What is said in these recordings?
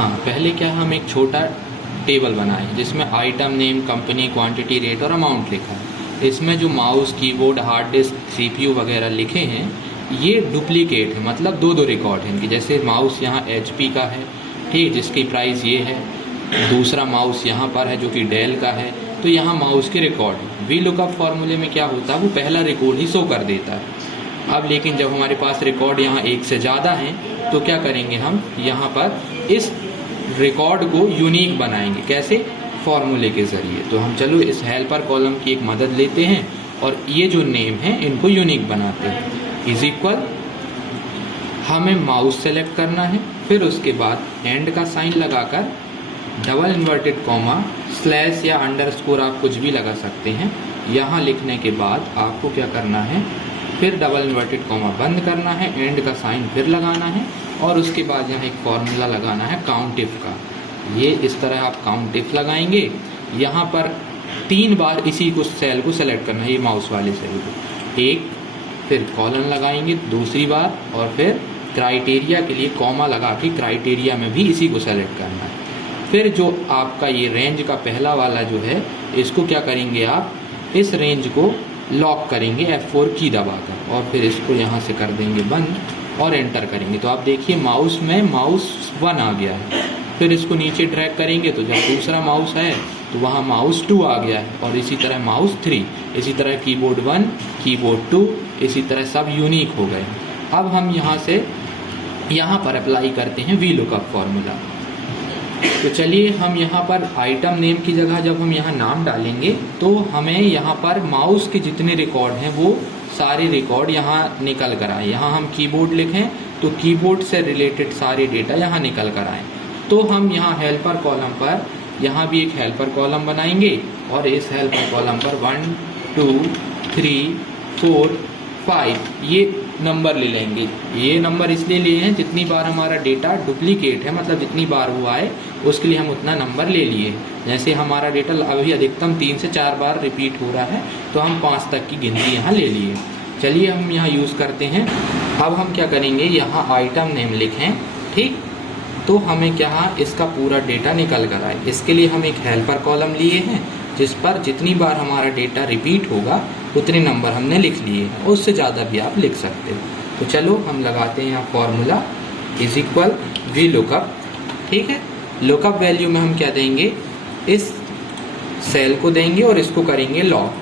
हाँ, पहले क्या हम एक छोटा टेबल बनाएं जिसमें item name, company, quantity, rate और अमाउंट लिखा है। इसमें जो mouse, keyboard, hard disk, CPU वगैरह लिखे हैं ये डुप्लीकेट है, मतलब दो दो रिकॉर्ड हैं इनके। जैसे माउस यहाँ एचपी का है, ठीक, जिसकी प्राइस ये है। दूसरा माउस यहाँ पर है जो कि डेल का है, तो यहाँ माउस के रिकॉर्ड है। वी लुकअप फॉर्मूले में क्या होता है, वो पहला रिकॉर्ड ही शो कर देता है। अब लेकिन जब हमारे पास रिकॉर्ड यहाँ एक से ज़्यादा हैं तो क्या करेंगे, हम यहाँ पर इस रिकॉर्ड को यूनिक बनाएंगे। कैसे? फॉर्मूले के ज़रिए। तो हम चलो इस हेल्पर कॉलम की एक मदद लेते हैं और ये जो नेम है इनको यूनिक बनाते हैं। इज इक्वल, हमें माउस सेलेक्ट करना है, फिर उसके बाद एंड का साइन लगाकर डबल इन्वर्टेड कॉमा, स्लैश या अंडरस्कोर आप कुछ भी लगा सकते हैं। यहाँ लिखने के बाद आपको क्या करना है, फिर डबल इन्वर्टेड कॉमा बंद करना है, एंड का साइन फिर लगाना है और उसके बाद यहाँ एक फॉर्मूला लगाना है काउंट इफ का। ये इस तरह आप काउंट इफ लगाएंगे। यहाँ पर 3 बार इसी को सेल को सेलेक्ट करना है, ये माउस वाले सेल को। एक, फिर कॉलन लगाएंगे दूसरी बार, और फिर क्राइटेरिया के लिए कॉमा लगा के क्राइटेरिया में भी इसी को सेलेक्ट करना है। फिर जो आपका ये रेंज का पहला वाला जो है, इसको क्या करेंगे आप, इस रेंज को लॉक करेंगे F4 की दबाकर, और फिर इसको यहाँ से कर देंगे बंद और एंटर करेंगे। तो आप देखिए माउस में माउस 1 आ गया है। फिर इसको नीचे ड्रैग करेंगे तो जब दूसरा माउस है तो वहाँ माउस 2 आ गया है, और इसी तरह माउस 3, इसी तरह कीबोर्ड 1, कीबोर्ड 2, इसी तरह सब यूनिक हो गए। अब हम यहाँ से यहाँ पर अप्लाई करते हैं वी लुकअप फॉर्मूला। तो चलिए हम यहाँ पर आइटम नेम की जगह जब हम यहाँ नाम डालेंगे तो हमें यहाँ पर माउस के जितने रिकॉर्ड हैं वो सारे रिकॉर्ड यहाँ निकल कर आए। यहाँ हम कीबोर्ड लिखें तो कीबोर्ड से रिलेटेड सारे डेटा यहाँ निकल कर आए। तो हम यहाँ हेल्पर कॉलम पर यहाँ भी एक हेल्पर कॉलम बनाएंगे और इस हेल्पर कॉलम पर 1 2 3 4 5 ये नंबर ले लेंगे। ये नंबर इसलिए लिए हैं जितनी बार हमारा डेटा डुप्लीकेट है, मतलब जितनी बार हुआ है उसके लिए हम उतना नंबर ले लिए। जैसे हमारा डेटा अभी अधिकतम 3 से 4 बार रिपीट हो रहा है तो हम 5 तक की गिनती यहाँ ले लिए। चलिए हम यहाँ यूज़ करते हैं। अब हम क्या करेंगे, यहाँ आइटम नेम लिखें, ठीक, तो हमें क्या, इसका पूरा डेटा निकल कर आए। इसके लिए हम एक हेल्पर कॉलम लिए हैं जिस पर जितनी बार हमारा डेटा रिपीट होगा उतने नंबर हमने लिख लिए हैं, उससे ज़्यादा भी आप लिख सकते हो। तो चलो हम लगाते हैं यहाँ formula is equal V lookup, ठीक है। लुकअप वैल्यू में हम क्या देंगे, इस सेल को देंगे और इसको करेंगे लॉक,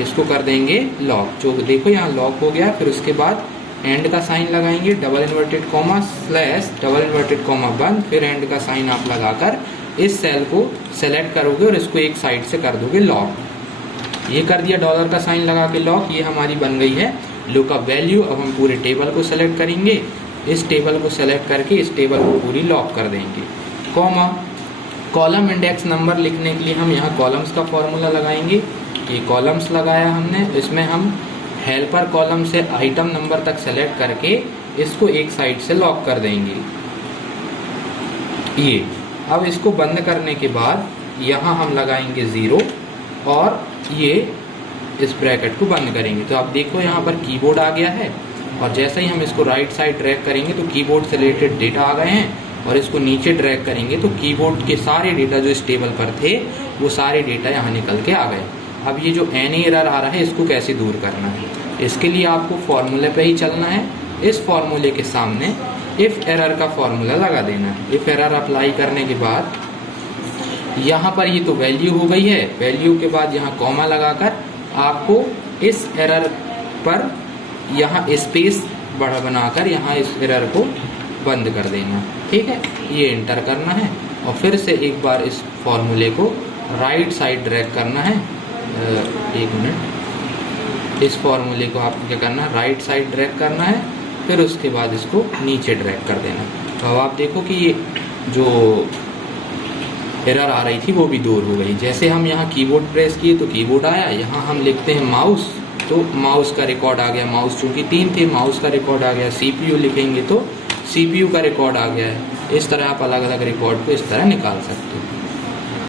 इसको कर देंगे लॉक। जो देखो यहाँ लॉक हो गया। फिर उसके बाद एंड का साइन लगाएंगे, double inverted comma, slash, double inverted comma बंद, फिर एंड का साइन आप लगाकर इस सेल को सेलेक्ट करोगे और इसको एक साइड से कर दोगे लॉक। ये कर दिया, डॉलर का साइन लगा के लॉक। ये हमारी बन गई है लुकअप वैल्यू। अब हम पूरे टेबल को सेलेक्ट करेंगे, इस टेबल को सेलेक्ट करके इस टेबल को पूरी लॉक कर देंगे। कॉमा, कॉलम इंडेक्स नंबर लिखने के लिए हम यहाँ कॉलम्स का फॉर्मूला लगाएंगे। ये कॉलम्स लगाया हमने, इसमें हम हेल्पर कॉलम से आइटम नंबर तक सेलेक्ट करके इसको एक साइड से लॉक कर देंगे। ये अब इसको बंद करने के बाद यहाँ हम लगाएंगे 0 और ये इस ब्रैकेट को बंद करेंगे। तो आप देखो यहाँ पर कीबोर्ड आ गया है, और जैसे ही हम इसको राइट साइड ड्रैग करेंगे तो कीबोर्ड से रिलेटेड डेटा आ गए हैं, और इसको नीचे ड्रैग करेंगे तो कीबोर्ड के सारे डेटा जो इस टेबल पर थे वो सारे डेटा यहाँ निकल के आ गए। अब ये जो एनी एरर आ रहा है इसको कैसे दूर करना है, इसके लिए आपको फॉर्मूले पे ही चलना है। इस फॉर्मूले के सामने इफ़ एरर का फॉर्मूला लगा देना है। इफ़ एरर अप्लाई करने के बाद यहाँ पर ये तो वैल्यू हो गई है, वैल्यू के बाद यहाँ कॉमा लगाकर आपको इस एरर पर यहाँ स्पेस बड़ा बनाकर यहाँ इस एरर को बंद कर देना, ठीक है। ये एंटर करना है और फिर से एक बार इस फॉर्मूले को राइट साइड ड्रैग करना है। एक मिनट, इस फॉर्मूले को आपको क्या करना है, राइट साइड ड्रैग करना है, फिर उसके बाद इसको नीचे ड्रैग कर देना। तो अब आप देखो कि ये जो एरर आ रही थी वो भी दूर हो गई। जैसे हम यहाँ कीबोर्ड प्रेस किए तो कीबोर्ड आया, यहाँ हम लिखते हैं माउस तो माउस का रिकॉर्ड आ गया। माउस चूँकि 3 थे, माउस का रिकॉर्ड आ गया। CPU लिखेंगे तो CPU का रिकॉर्ड आ गया है। इस तरह आप अलग अलग रिकॉर्ड को इस तरह निकाल सकते हैं।